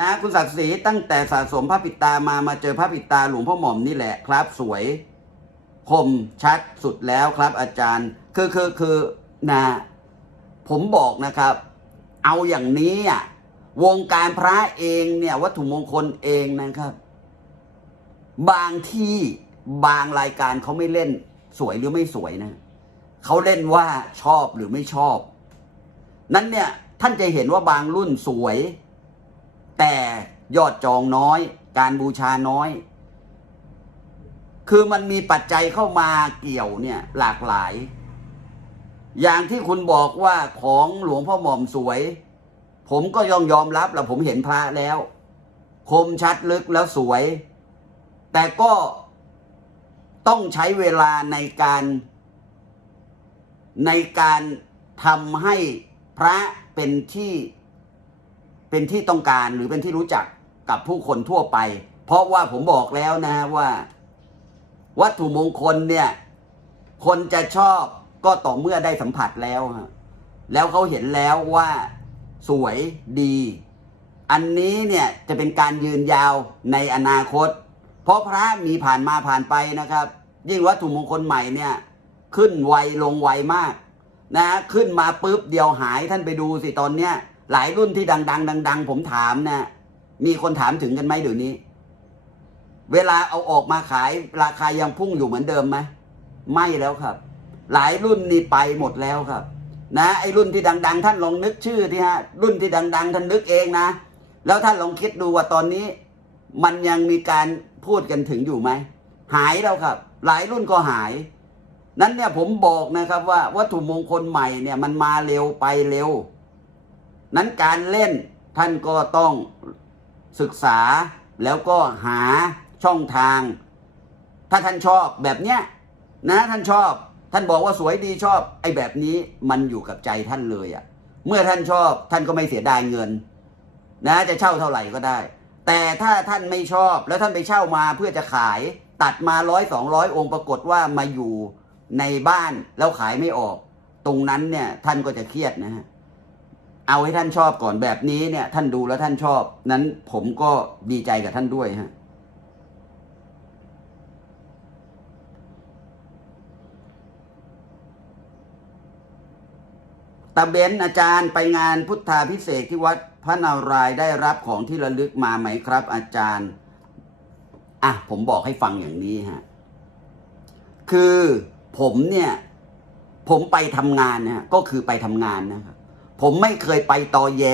นะคุณศักดิ์ศรีตั้งแต่สะสมพระปิดตามามาเจอพระปิดตาหลวงพ่อหม่อมนี่แหละครับ สวยคมชัดสุดแล้วครับ อาจารย์ คือคือคือนะผมบอกนะครับ เอาอย่างนี้อะวงการพระเองเนี่ยวัตถุมงคลเองนะครับ บางที่บางรายการเขาไม่เล่นสวยหรือไม่สวยนะเขาเล่นว่าชอบหรือไม่ชอบ นั้นเนี่ยท่านจะเห็นว่าบางรุ่นสวย แต่ยอดจองน้อย การบูชาน้อย คือมันมีปัจจัยเข้ามาเกี่ยวเนี่ยหลากหลาย อย่างที่คุณบอกว่าของหลวงพ่อหม่อมสวย ผมก็ยอมยอมรับแล้วผมเห็นพระแล้ว คมชัดลึกแล้วสวย แต่ก็ต้องใช้เวลาในการ ในการทำให้พระเป็นที่ เป็นที่ต้องการหรือเป็นที่รู้จักกับผู้คนทั่วไป เพราะว่าผมบอกแล้วนะว่า วัตถุมงคลเนี่ย คนจะชอบก็ต่อเมื่อได้สัมผัสแล้วแล้วเขาเห็นแล้วว่าสวยดี อันนี้เนี่ยจะเป็นการยืนยาวในอนาคต เพราะพระมีผ่านมาผ่านไปนะครับ ยิ่งวัตถุมงคลใหม่เนี่ย ขึ้นไวลงไวมากนะขึ้นมาปุ๊บเดียวหายท่านไปดูสิตอนเนี้ย หลายรุ่นที่ดัง ๆ ดัง ๆ ผมถามนะมีคนถามถึงกันไหมเดี๋ยวนี้ เวลาเอาออกมาขายราคายังพุ่งอยู่เหมือนเดิมไหมไม่แล้วครับ หลายรุ่นนี่ไปหมดแล้วครับ นะไอ้รุ่นที่ดัง ๆ ท่านลองนึกชื่อที่ฮะรุ่นที่ดัง ๆ ท่านนึกเองนะ แล้วท่านลองคิดดูว่าตอนนี้ มันยังมีการพูดกันถึงอยู่ไหมหายแล้วครับ หลายรุ่นก็หาย นั้นเนี่ยผมบอกนะครับว่าวัตถุมงคลใหม่เนี่ยมันมาเร็วไปเร็ว นั้นการเล่นท่านก็ต้องศึกษาแล้วก็หาช่องทาง ถ้าท่านชอบแบบเนี้ยนะท่านชอบ ท่านบอกว่าสวยดีชอบ ไอ้แบบนี้มันอยู่กับใจท่านเลยอะ่ะ เมื่อท่านชอบท่านก็ไม่เสียดายเงิน นะจะเช่าเท่าไหร่ก็ได้ แต่ถ้าท่านไม่ชอบแล้วท่านไปเช่ามาเพื่อจะขายตัดมาร้อยสองร้อยองค์ปรากฏว่ามาอยู่ในบ้านแล้วขายไม่ออก ตรงนั้นเนี่ยท่านก็จะเครียดนะฮะ เอาให้ท่านชอบก่อนแบบนี้เนี่ย ท่านดูแล้วท่านชอบ นั้นผมก็ดีใจกับท่านด้วยฮะตาเบนอาจารย์ไปงานพุทธาพิเศษที่วัดพระนารายได้รับของที่ระลึกมาไหมครับ อาจารย์อะผมบอกให้ฟังอย่างนี้ฮะคือผมเนี่ย ผมไปทำงานนะฮะก็คือไปทำงานนะครับ ผมไม่เคยไปตอแย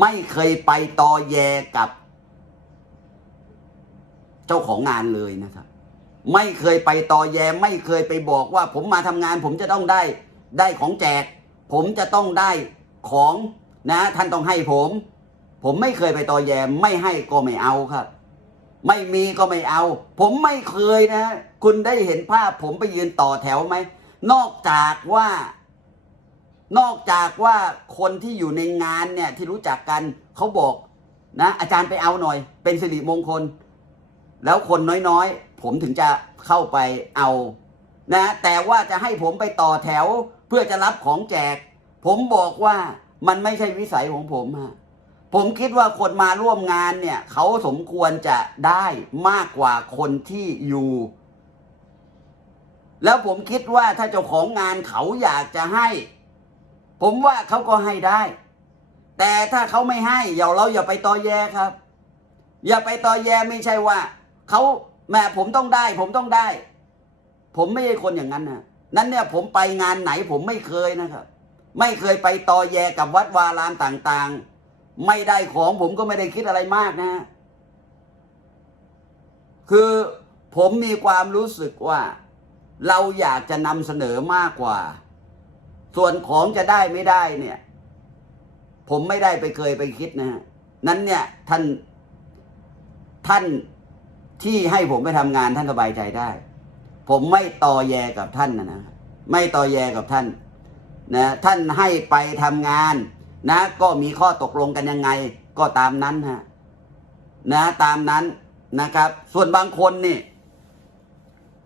ไม่เคยไปตอแยกับ เจ้าของงานเลยนะครับ ไม่เคยไปตอแย ไม่เคยไปบอกว่า ผมมาทำงาน ผมจะต้องได้ ได้ของแจก ผมจะต้องได้ของนะ ท่านต้องให้ผม ผมไม่เคยไปตอแย ไม่ให้ก็ไม่เอาครับ ไม่มีก็ไม่เอา ผมไม่เคยนะ คุณได้เห็นภาพ ผมไปยืนต่อแถวไหมนอกจากว่า นอกจากว่าคนที่อยู่ในงานเนี่ยที่รู้จักกันเขาบอกนะอาจารย์ไปเอาหน่อย เป็นสิริมงคล แล้วคนน้อยๆ ผมถึงจะเข้าไปเอานะแต่ว่าจะให้ผมไปต่อแถวเพื่อจะรับของแจก ผมบอกว่ามันไม่ใช่วิสัยของผมฮะผมคิดว่าคนมาร่วมงานเนี่ยเขาสมควรจะได้มากกว่าคนที่อยู่ แล้วผมคิดว่าถ้าเจ้าของงานเขาอยากจะให้ ผมว่าเขาก็ให้ได้ แต่ถ้าเขาไม่ให้อย่าเราอย่าไปตอแยครับ อย่าไปตอแยไม่ใช่ว่าเขาแม่ผมต้องได้ ผมต้องได้ ผมไม่ใช่คนอย่างนั้นนะนั้นเนี่ยผมไปงานไหนผมไม่เคยนะครับ ไม่เคยไปตอแยกับวัดวารามต่างๆ ไม่ได้ของผมก็ไม่ได้คิดอะไรมากนะ คือผมมีความรู้สึกว่า เราอยากจะนำเสนอมากกว่า ส่วนของจะได้ไม่ได้เนี่ย ผมไม่ได้ไปเคยไปคิดนะฮะนั้นเนี่ยท่านท่านที่ให้ผมไปทำงานท่านสบายใจได้ ผมไม่ต่อแยกับท่านนะนะไม่ต่อแยกับท่านนะท่านให้ไปทำงาน นะ ก็มีข้อตกลงกันยังไง ก็ตามนั้นฮะนะตามนั้นนะครับ ส่วนบางคนนี่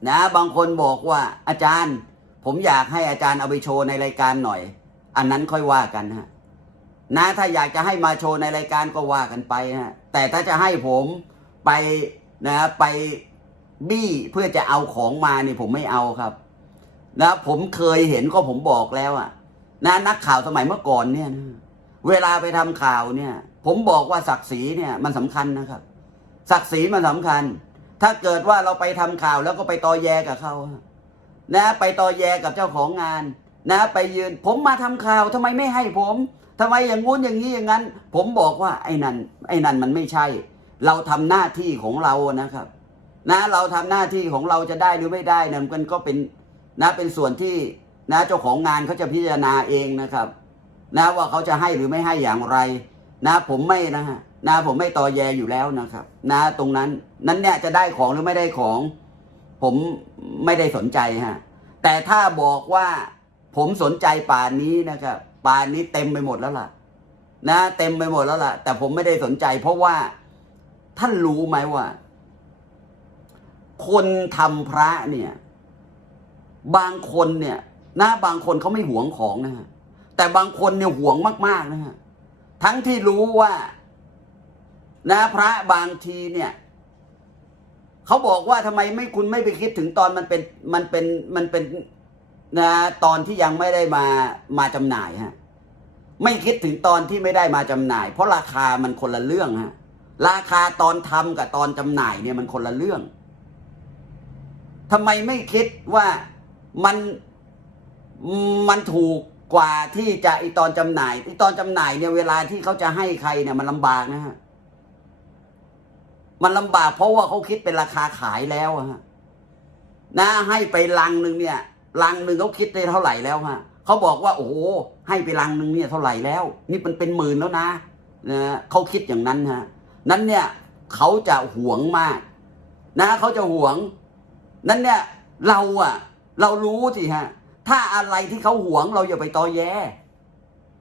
นะบางคนบอกว่าอาจารย์ ผมอยากให้อาจารย์เอาไปโชว์ในรายการหน่อย อันนั้นค่อยว่ากันฮะนะถ้าอยากจะให้มาโชว์ในรายการก็ว่ากันไปฮะแต่ถ้าจะให้ผมไปนะไปบี้เพื่อจะเอาของมานี่ผมไม่เอาครับ นะผมเคยเห็นก็ผมบอกแล้วอะนะนักข่าวสมัยเมื่อก่อนเนี่ยนะเวลาไปทำข่าวเนี่ย ผมบอกว่าศักดิ์ศรีเนี่ยมันสำคัญนะครับ ศักดิ์ศรีมันสำคัญ ถ้าเกิดว่าเราไปทำข่าวแล้วก็ไปตอแยกับเขา นะไปต่อแยกับเจ้าของงานนะไปยืนผมมาทำข่าวทำไมไม่ให้ผมทำไมอย่างงู้นอย่างนี้อย่างนั้น ผมบอกว่าไอ้นั่นไอ้นั่นมันไม่ใช่ เราทำหน้าที่ของเรานะครับ นะเราทำหน้าที่ของเราจะได้หรือไม่ได้นะมันก็เป็นนะเป็นส่วนที่นะเจ้าของงานเขาจะพิจารณาเองนะครับ นะว่าเขาจะให้หรือไม่ให้อย่างไร นะผมไม่นะฮะนะผมไม่ต่อแยอยู่แล้วนะครับ นะตรงนั้นนั้นเนี่ยจะได้ของหรือไม่ได้ของ ผมไม่ได้สนใจฮะ แต่ถ้าบอกว่าผมสนใจป่านนี้นะครับป่านนี้เต็มไปหมดแล้วล่ะ นะเต็มไปหมดแล้วล่ะ แต่ผมไม่ได้สนใจ เพราะว่าท่านรู้ไหมว่า คนทำพระเนี่ย บางคนเนี่ยนะบางคนเขาไม่หวงของนะฮะแต่บางคนเนี่ยหวงมาก ๆ นะฮะทั้งที่รู้ว่า นะพระบางทีเนี่ย เขาบอกว่าทำไมไม่คุณไม่ไปคิดถึงตอนมันเป็นมันเป็นมันเป็นนะตอนที่ยังไม่ได้มามาจำหน่ายฮะไม่คิดถึงตอนที่ไม่ได้มาจำหน่าย เพราะราคามันคนละเรื่องฮะราคาตอนทำกับตอนจำหน่ายเนี่ยมันคนละเรื่องทำไมไม่คิดว่ามันมันถูกกว่าที่จะไอตอนจำหน่ายไอตอนจำหน่ายเนี่ยเวลาที่เขาจะให้ใครเนี่ยมันลำบากนะฮะ มันลำบากเพราะว่าเขาคิดเป็นราคาขายแล้วฮะนะให้ไปลังหนึ่งเนี่ยลังหนึ่งเขาคิดได้เท่าไหร่แล้วฮะเขาบอกว่า โอ้โหให้ไปลังหนึ่งเนี่ยเท่าไหร่แล้ว นี่มันเป็นหมื่นแล้วนะนะเขาคิดอย่างนั้นฮะนั้นเนี่ยเขาจะหวงมาก นะเขาจะหวง นั้นเนี่ยเราอะเรารู้สิฮะถ้าอะไรที่เขาหวงเราอย่าไปตอแย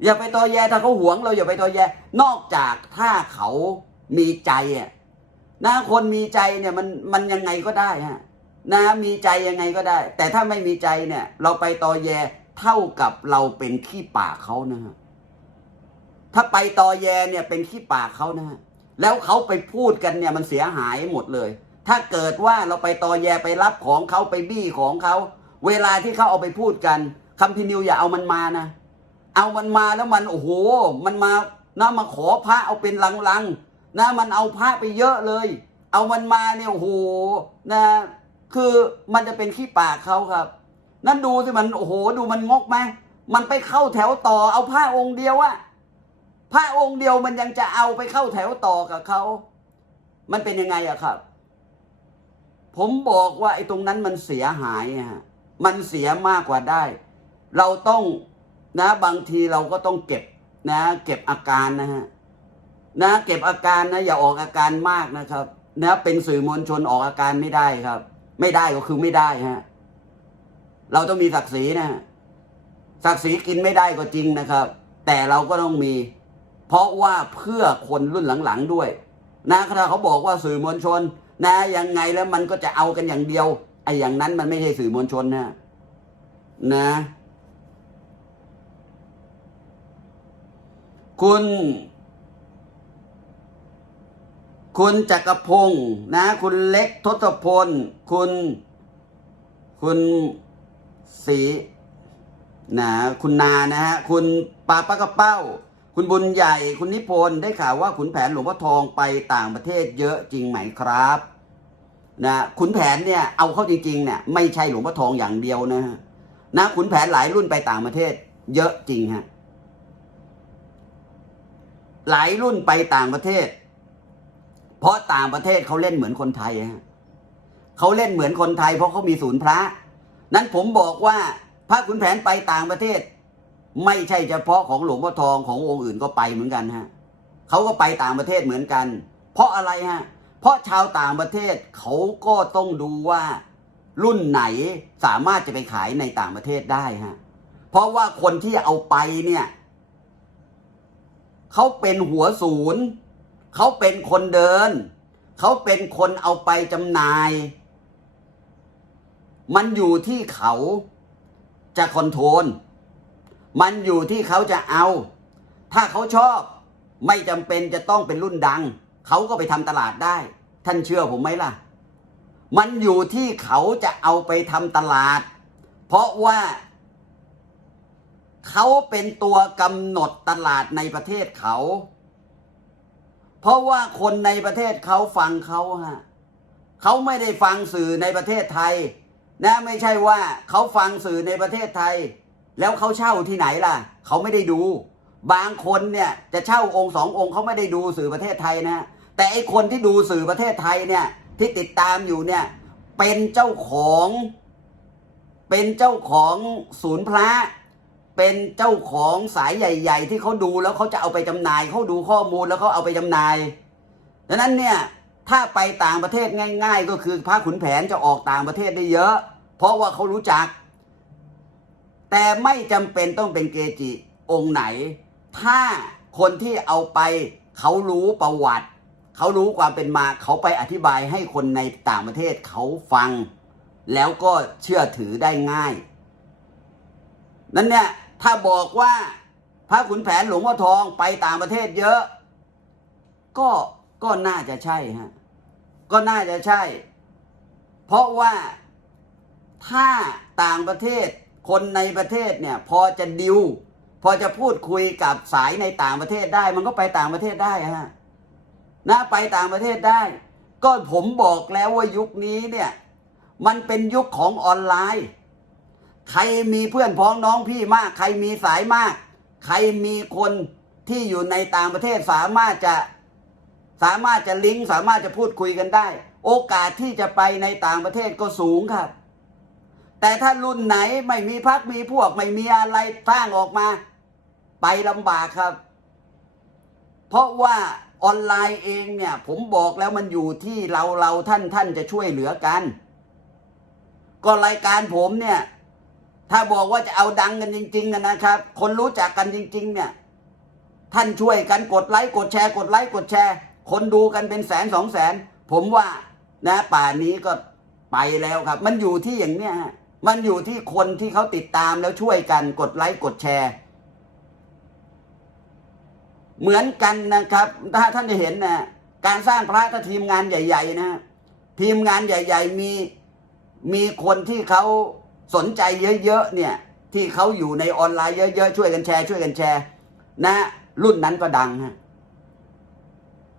อย่าไปตอแยถ้าเขาหวงเราอย่าไปตอแยนอกจากถ้าเขามีใจอะ นะคนมีใจเนี่ยมันมันยังไงก็ได้ฮะนะมีใจยังไงก็ได้ แต่ถ้าไม่มีใจเนี่ย เราไปตอแยเท่ากับเราเป็นขี้ปากเขานะฮะถ้าไปตอแยเนี่ยเป็นขี้ปากเขานะฮะแล้วเขาไปพูดกันเนี่ยมันเสียหายหมดเลย ถ้าเกิดว่าเราไปตอแยไปรับของเขาไปบี้ของเขา เวลาที่เขาเอาไปพูดกันคำพินิวอย่าเอามันมานะ เอามันมาแล้วมันโอ้โห มันมานะมาขอพระเอาเป็นลังๆ นะมันเอาพระไปเยอะเลย เอามันมาเนี่ยโอ้โหนะคือมันจะเป็นขี้ปากเขาครับ นั่นดูสิมันโอ้โหดูมันงกไหมมันไปเข้าแถวต่อ เอาผ้าองค์เดียวอะผ้าองค์เดียวมันยังจะเอาไปเข้าแถวต่อกับเขา มันเป็นยังไงอะครับ ผมบอกว่าไอ้ตรงนั้นมันเสียหายฮะมันเสียมากกว่าได้ เราต้องนะบางทีเราก็ต้องเก็บนะ เก็บอาการนะฮะ นะเก็บอาการนะอย่าออกอาการมากนะครับ นะเป็นสื่อมวลชนออกอาการไม่ได้ครับ ไม่ได้ก็คือไม่ได้ฮะเราต้องมีศักดิ์ศรีนะศักดิ์ศรีกินไม่ได้ก็จริงนะครับ แต่เราก็ต้องมี เพราะว่าเพื่อคนรุ่นหลังๆด้วย นะถ้าเขาบอกว่าสื่อมวลชน นะยังไงแล้วมันก็จะเอากันอย่างเดียวไอ้อย่างนั้นมันไม่ใช่สื่อมวลชนนะนะ คุณ คุณจักรพงศ์นะ คุณเล็กทศพล คุณ คุณศรีนะคุณนานะฮะ คุณปาปะกระเป้า คุณบุญใหญ่ คุณนิพนธ์ได้ข่าวว่าขุนแผนหลวงพ่อทองไปต่างประเทศเยอะจริงไหมครับนะขุนแผนเนี่ยเอาเข้าจริงๆเนี่ยไม่ใช่หลวงพ่อทองอย่างเดียวนะฮะนะขุนแผนหลายรุ่นไปต่างประเทศ เยอะจริงฮะหลายรุ่นไปต่างประเทศ เพราะต่างประเทศเขาเล่นเหมือนคนไทยฮะเขาเล่นเหมือนคนไทยเพราะเขามีศูนย์พระ นั้นผมบอกว่าพระขุนแผนไปต่างประเทศ ไม่ใช่เฉพาะของหลวงพ่อทองขององค์อื่นก็ไปเหมือนกันฮะเขาก็ไปต่างประเทศเหมือนกัน เพราะอะไรฮะ เพราะชาวต่างประเทศเขาก็ต้องดูว่ารุ่นไหนสามารถจะไปขายในต่างประเทศได้ฮะ เพราะว่าคนที่เอาไปเนี่ยเขาเป็นหัวศูนย์ เขาเป็นคนเดิน เขาเป็นคนเอาไปจำหน่าย มันอยู่ที่เขาจะคอนโทรล มันอยู่ที่เขาจะเอา ถ้าเขาชอบไม่จำเป็นจะต้องเป็นรุ่นดัง เขาก็ไปทำตลาดได้ ท่านเชื่อผมไหมล่ะ มันอยู่ที่เขาจะเอาไปทำตลาด เพราะว่าเขาเป็นตัวกำหนดตลาดในประเทศเขา เพราะว่าคนในประเทศเขาฟังเขาฮะเขาไม่ได้ฟังสื่อในประเทศไทย นะไม่ใช่ว่าเขาฟังสื่อในประเทศไทย แล้วเขาเช่าที่ไหนล่ะ เขาไม่ได้ดู บางคนเนี่ยจะเช่าองค์สององค์เขาไม่ได้ดูสื่อประเทศไทยนะ แต่ไอคนที่ดูสื่อประเทศไทยเนี่ยที่ติดตามอยู่เนี่ยเป็นเจ้าของ เป็นเจ้าของศูนย์พระ เป็นเจ้าของสายใหญ่ ๆ ที่เขาดูแล้วเขาจะเอาไปจำหน่ายเขาดูข้อมูลแล้วเขาเอาไปจำหน่ายดังนั้นเนี่ยถ้าไปต่างประเทศง่าย ๆ ก็คือพระขุนแผนจะออกต่างประเทศได้เยอะ เพราะว่าเขารู้จัก แต่ไม่จำเป็นต้องเป็นเกจิองค์ไหน ถ้าคนที่เอาไปเขารู้ประวัติ เขารู้ความเป็นมาเขาไปอธิบายให้คนในต่างประเทศเขาฟัง แล้วก็เชื่อถือได้ง่าย นั้นเนี่ย ถ้าบอกว่าพระขุนแผนหลวงพ่อทองไปต่างประเทศเยอะ ก็ก็น่าจะใช่ฮะก็น่าจะใช่ เพราะว่าถ้าต่างประเทศคนในประเทศเนี่ย พอจะดิว พอจะพูดคุยกับสายในต่างประเทศได้ มันก็ไปต่างประเทศได้ฮะนะไปต่างประเทศได้ ก็ผมบอกแล้วว่ายุคนี้เนี่ย มันเป็นยุคของออนไลน์ ใครมีเพื่อนพ้องน้องพี่มาก ใครมีสายมาก ใครมีคนที่อยู่ในต่างประเทศสามารถจะสามารถจะลิงก์สามารถจะพูดคุยกันได้ โอกาสที่จะไปในต่างประเทศก็สูงครับ แต่ถ้ารุ่นไหนไม่มีพักมีพวกไม่มีอะไรสร้างออกมา ไปลำบากครับ เพราะว่าออนไลน์เองเนี่ย ผมบอกแล้วมันอยู่ที่เราเราท่านท่านจะช่วยเหลือกัน ก็รายการผมเนี่ย ถ้าบอกว่าจะเอาดังกันจริงๆนะนะครับ คนรู้จักกันจริง ๆ เนี่ย ท่านช่วยกันกดไลค์กดแชร์กดไลค์กดแชร์ คนดูกันเป็นแสนสองแสน ผมว่านะป่านนี้ก็ไปแล้วครับ มันอยู่ที่อย่างเนี้ยฮะมันอยู่ที่คนที่เขาติดตามแล้วช่วยกันกดไลค์กดแชร์ เหมือนกันนะครับ ถ้าท่านจะเห็นนะการสร้างพระถ้าทีมงานใหญ่ ๆ นะทีมงานใหญ่ ๆ มีมีคนที่เขา สนใจเยอะๆเนี่ยที่เขาอยู่ในออนไลน์เยอะๆช่วยกันแชร์ช่วยกันแชร์นะรุ่นนั้นก็ดังฮะ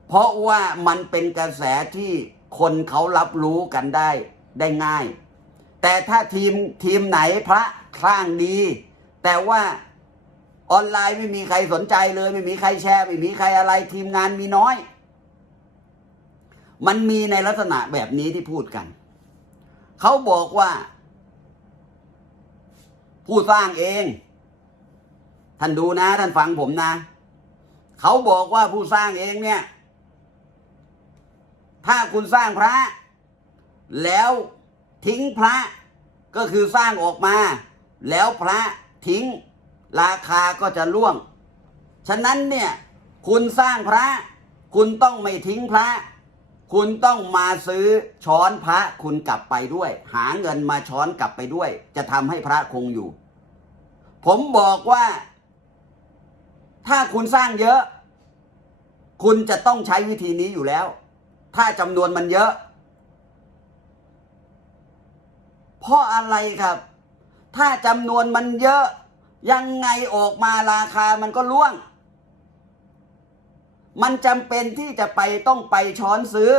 เพราะว่ามันเป็นกระแสที่คนเขารับรู้กันได้ได้ง่าย แต่ถ้าทีมทีมไหนพระคลั่งดี แต่ว่าออนไลน์ไม่มีใครสนใจเลย ไม่มีใครแชร์ไม่มีใครอะไรทีมงานมีน้อย มันมีในลักษณะแบบนี้ที่พูดกัน เขาบอกว่า ผู้สร้างเอง ท่านดูนะ ท่านฟังผมนะ เขาบอกว่าผู้สร้างเองเนี่ย ถ้าคุณสร้างพระ แล้วทิ้งพระก็คือสร้างออกมา แล้วพระทิ้ง ราคาก็จะล่วง ฉะนั้นเนี่ย คุณสร้างพระ คุณต้องไม่ทิ้งพระ คุณต้องมาซื้อช้อนพระคุณกลับไปด้วย หาเงินมาช้อนกลับไปด้วย จะทำให้พระคงอยู่ ผมบอกว่า ถ้าคุณสร้างเยอะ คุณจะต้องใช้วิธีนี้อยู่แล้ว ถ้าจำนวนมันเยอะ เพราะอะไรครับ ถ้าจำนวนมันเยอะ ยังไงออกมาราคามันก็ล่วง มันจำเป็นที่จะไปต้องไปช้อนซื้อ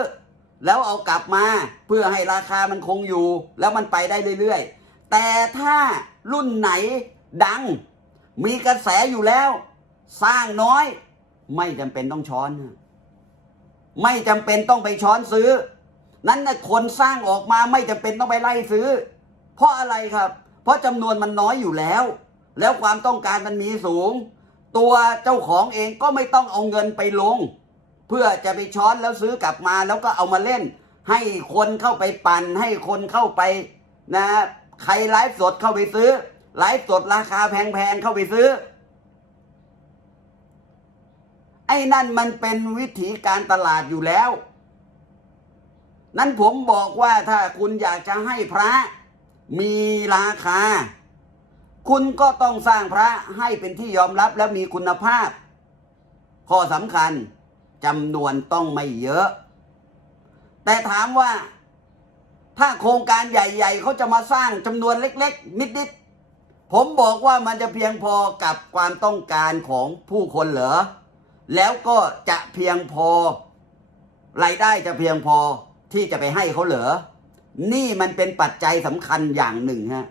แล้วเอากลับมาเพื่อให้ราคามันคงอยู่ แล้วมันไปได้เรื่อยๆ แต่ถ้ารุ่นไหนดัง มีกระแสอยู่แล้ว สร้างน้อย ไม่จำเป็นต้องช้อน ไม่จำเป็นต้องไปช้อนซื้อ นั้นนะคนสร้างออกมาไม่จำเป็นต้องไปไล่ซื้อ เพราะอะไรครับ เพราะจำนวนมันน้อยอยู่แล้ว แล้วความต้องการมันมีสูง ตัวเจ้าของเองก็ไม่ต้องเอาเงินไปลง เพื่อจะไปช้อนแล้วซื้อกลับมาแล้วก็เอามาเล่น ให้คนเข้าไปปั่น ให้คนเข้าไปนะใครไลฟ์สดเข้าไปซื้อ ไลฟ์สดราคาแพงๆเข้าไปซื้อ ไอ้นั่นมันเป็นวิธีการตลาดอยู่แล้ว นั้นผมบอกว่าถ้าคุณอยากจะให้พระมีราคา คุณก็ต้องสร้างพระให้เป็นที่ยอมรับและมีคุณภาพ ข้อสำคัญจำนวนต้องไม่เยอะ แต่ถามว่า ถ้าโครงการใหญ่ ๆ เขาจะมาสร้างจำนวนเล็ก ๆ นิดๆผมบอกว่ามันจะเพียงพอกับความต้องการของผู้คนเหรอ แล้วก็จะเพียงพอรายได้จะเพียงพอที่จะไปให้เขาเหรอ นี่มันเป็นปัจจัยสำคัญอย่างหนึ่งฮะ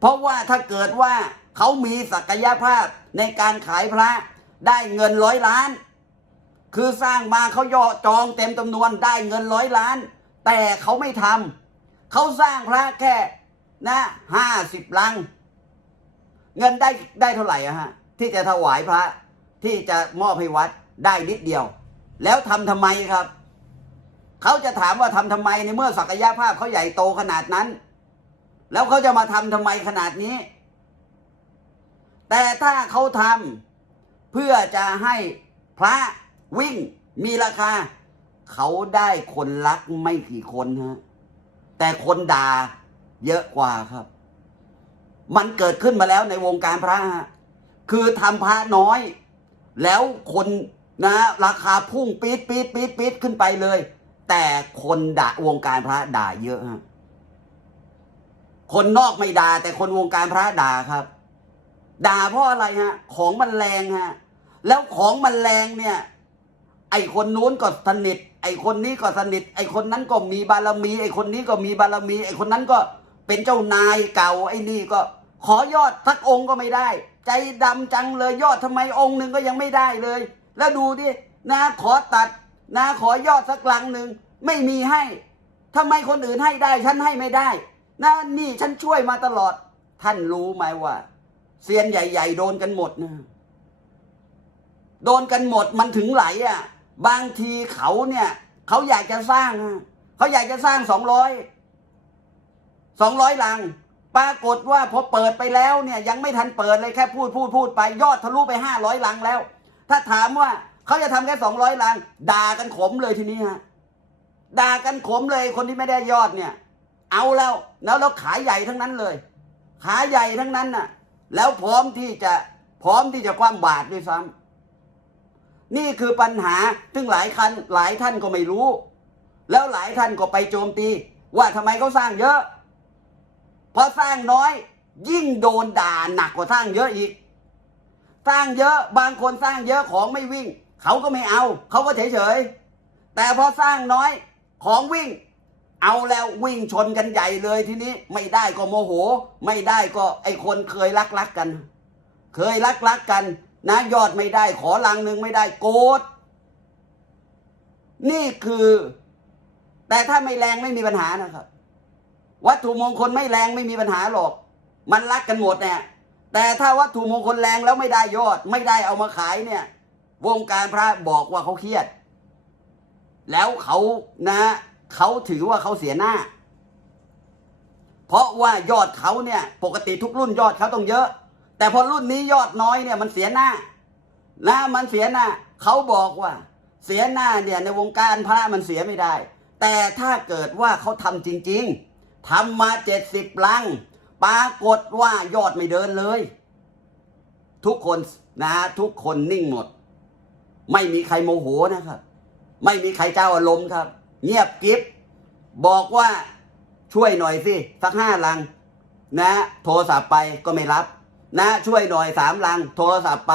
เพราะว่าถ้าเกิดว่าเขามีศักยภาพในการขายพระได้เงินร้อยล้าน คือสร้างมาเขาย่อจองเต็มจำนวนได้เงินร้อยล้าน แต่เขาไม่ทำเขาสร้างพระแค่นะห้าสิบลัง เงินได้ได้เท่าไหร่อะฮะที่จะถวายพระที่จะมอบให้วัดได้นิดเดียว แล้วทำทำไมครับ เขาจะถามว่าทำทำไมในเมื่อศักยภาพเขาใหญ่โตขนาดนั้น แล้วเขาจะมาทำทำไมขนาดนี้ แต่ถ้าเขาทำเพื่อจะให้พระวิ่งมีราคา เขาได้คนรักไม่กี่คนฮะแต่คนด่าเยอะกว่าครับ มันเกิดขึ้นมาแล้วในวงการพระฮะคือทำพระน้อย แล้วคนนะราคาพุ่งปี๊ดปี๊ดปี๊ดปี๊ดขึ้นไปเลย แต่คนด่าวงการพระด่าเยอะฮะ คนนอกไม่ด่า แต่คนวงการพระด่าครับ ด่าเพราะอะไรฮะ ของมันแรงฮะ แล้วของมันแรงเนี่ย ไอคนนู้นก็สนิท ไอคนนี้ก็สนิท ไอคนนั้นก็มีบารมี ไอคนนี้ก็มีบารมี ไอคนนั้นก็เป็นเจ้านายเก่า ไอนี่ก็ ขอยอดสักองค์ก็ไม่ได้ ใจดำจังเลยยอดทำไมองค์หนึ่งก็ยังไม่ได้เลย แล้วดูดินะขอตัดนะขอยอดสักหลังหนึ่งไม่มีให้ทำไมคนอื่นให้ได้ฉันให้ไม่ได้ นะนี่ฉันช่วยมาตลอด ท่านรู้ไหมว่าเซียนใหญ่ ๆ โดนกันหมดนะโดนกันหมดมันถึงไหลอะ บางทีเขาเนี่ย เขาอยากจะสร้าง เขาอยากจะสร้างสองร้อยสองร้อยลัง ปรากฏว่าพอเปิดไปแล้วเนี่ย ยังไม่ทันเปิดเลยแค่พูดพูดพูดไปยอดทะลุไปห้าร้อยลังแล้ว ถ้าถามว่าเขาจะทำแค่สองร้อยลัง ด่ากันขมเลยทีนี้ฮะด่ากันขมเลยคนที่ไม่ได้ยอดเนี่ย เอาแล้วแล้วแล้วขายใหญ่ทั้งนั้นเลย ขายใหญ่ทั้งนั้นน่ะ แล้วพร้อมที่จะพร้อมที่จะคว่ำบาตรด้วยซ้ำนี่คือปัญหาซึ่งหลายคันหลายท่านก็ไม่รู้ แล้วหลายท่านก็ไปโจมตี ว่าทำไมเขาสร้างเยอะพอสร้างน้อย ยิ่งโดนด่าหนักกว่าสร้างเยอะอีก สร้างเยอะบางคนสร้างเยอะของไม่วิ่ง เขาก็ไม่เอา เขาก็เฉยเฉยแต่พอสร้างน้อยของวิ่ง เอาแล้ววิ่งชนกันใหญ่เลยทีนี้ ไม่ได้ก็โมโห ไม่ได้ก็ไอคนเคยรักรักกัน เคยรักรักกัน นะยอดไม่ได้ขอลังหนึ่งไม่ได้โกรธนี่คือ แต่ถ้าไม่แรงไม่มีปัญหานะครับ วัตถุมงคลไม่แรงไม่มีปัญหาหรอก มันรักกันหมดเนี่ยแต่ถ้าวัตถุมงคลแรงแล้วไม่ได้ยอด ไม่ได้เอามาขายเนี่ย วงการพระบอกว่าเขาเครียด แล้วเขานะ เขาถือว่าเขาเสียหน้า เพราะว่ายอดเขาเนี่ย ปกติทุกรุ่นยอดเขาต้องเยอะ แต่พอรุ่นนี้ยอดน้อยเนี่ยมันเสียหน้า นะมันเสียหน้า เขาบอกว่า เสียหน้าเนี่ยในวงการพระมันเสียไม่ได้ แต่ถ้าเกิดว่าเขาทำจริง ๆทำมาเจ็ดสิบลัง ปรากฏว่ายอดไม่เดินเลย ทุกคนนะทุกคนนิ่งหมด ไม่มีใครโมโหนะครับ ไม่มีใครเจ้าอารมณ์ครับ เงียบกริบบอกว่าช่วยหน่อยสิสักห้าลัง นะ โทรศัพท์ไปก็ไม่รับ นะ ช่วยหน่อยสามลัง โทรศัพท์ไป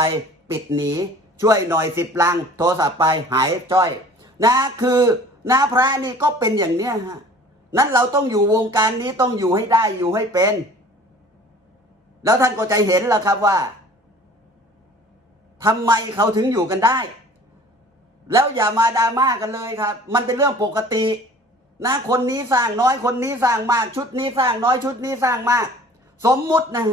ปิดหนี ช่วยหน่อยสิบลัง โทรศัพท์ไปหายจ้อย นะคือนะพระนี่ก็เป็นอย่างเนี้ยฮะนั้นเราต้องอยู่วงการนี้ต้องอยู่ให้ได้อยู่ให้เป็น แล้วท่านก็จะเห็นแล้วครับว่าทำไมเขาถึงอยู่กันได้ แล้วอย่ามาดราม่ากันเลยครับ มันเป็นเรื่องปกติ นะ คนนี้สร้างน้อยคนนี้สร้างมาก ชุดนี้สร้างน้อยชุดนี้สร้างมาก สมมุตินะ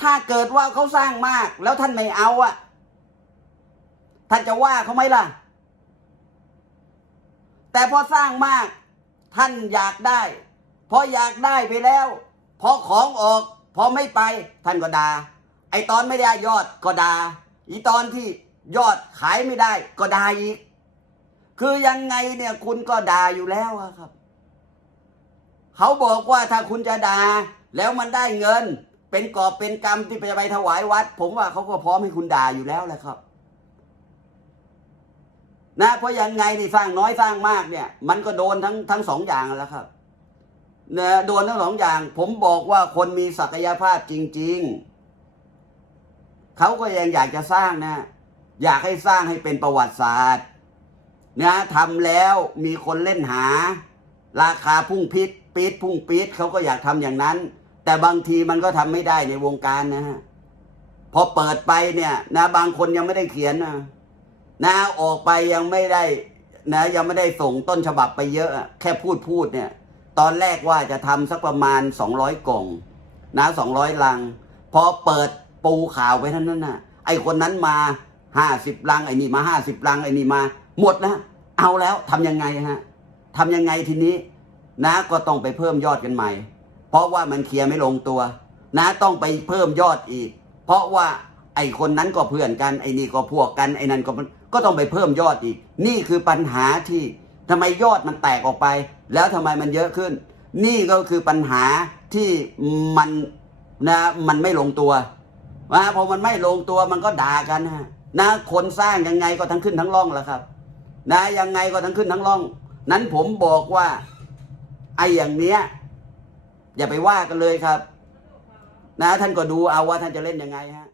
ถ้าเกิดว่าเขาสร้างมาก แล้วท่านไม่เอาอะท่านจะว่าเขาไหมล่ะ แต่พอสร้างมาก ท่านอยากได้ พออยากได้ไปแล้วพอของออก พอไม่ไป ท่านก็ดา่าไอตอนไม่ได้ยอดก็ดา่าอีตอนที่ ยอดขายไม่ได้ก็ด่าอีก คือยังไงเนี่ยคุณก็ด่าอยู่แล้วครับ เขาบอกว่าถ้าคุณจะด่าแล้วมันได้เงิน เป็นกอบเป็นกรรมที่ไปไปถวายวัด ผมว่าเขาก็พร้อมให้คุณด่าอยู่แล้วแหละครับนะเพราะยังไงนี่สร้างน้อยสร้างมากเนี่ย มันก็โดนทั้งทั้งสองอย่างแล้วครับนะโดนทั้งสองอย่าง ผมบอกว่าคนมีศักยภาพจริง ๆเขาก็ยังอยากจะสร้างนะ อยากให้สร้างให้เป็นประวัติศาสตร์นะทำแล้วมีคนเล่นหา ราคาพุ่งพิษปี๊ดพุ่งปี๊ดเขาก็อยากทำอย่างนั้น แต่บางทีมันก็ทำไม่ได้ในวงการนะฮะพอเปิดไปเนี่ย นะ บางคนยังไม่ได้เขียนนะนะออกไปยังไม่ได้ นะ ยังไม่ได้ส่งต้นฉบับไปเยอะ แค่พูดพูดเนี่ย ตอนแรกว่าจะทำสักประมาณสองร้อยกล่อง นะสองร้อยลัง พอเปิดปูข่าวไปท่านั้นน่ะ ไอคนนั้นมา ห้าสิบลังไอ้นี่มาห้าสิบลังไอ้นี่มา หมดนะเอาแล้วทำยังไงฮะทำยังไงทีนี้นะก็ต้องไปเพิ่มยอดกันใหม่ เพราะว่ามันเคลียร์ไม่ลงตัวนะต้องไปเพิ่มยอดอีก เพราะว่าไอคนนั้นก็เพื่อนกันไอนี่ก็พวกกันไอนั่นก็ก็ต้องไปเพิ่มยอดอีก นี่คือปัญหาที่ทำไมยอดมันแตกออกไป แล้วทำไมมันเยอะขึ้น นี่ก็คือปัญหาที่มันนะมันไม่ลงตัวนะพอมันไม่ลงตัวมันก็ด่ากันนะ นะคนสร้างยังไงก็ทั้งขึ้นทั้งล่องแหละครับ นะยังไงก็ทั้งขึ้นทั้งล่อง นั้นผมบอกว่าไอ้อย่างเนี้ย อย่าไปว่ากันเลยครับ นะท่านก็ดูเอาว่าท่านจะเล่นยังไงฮะ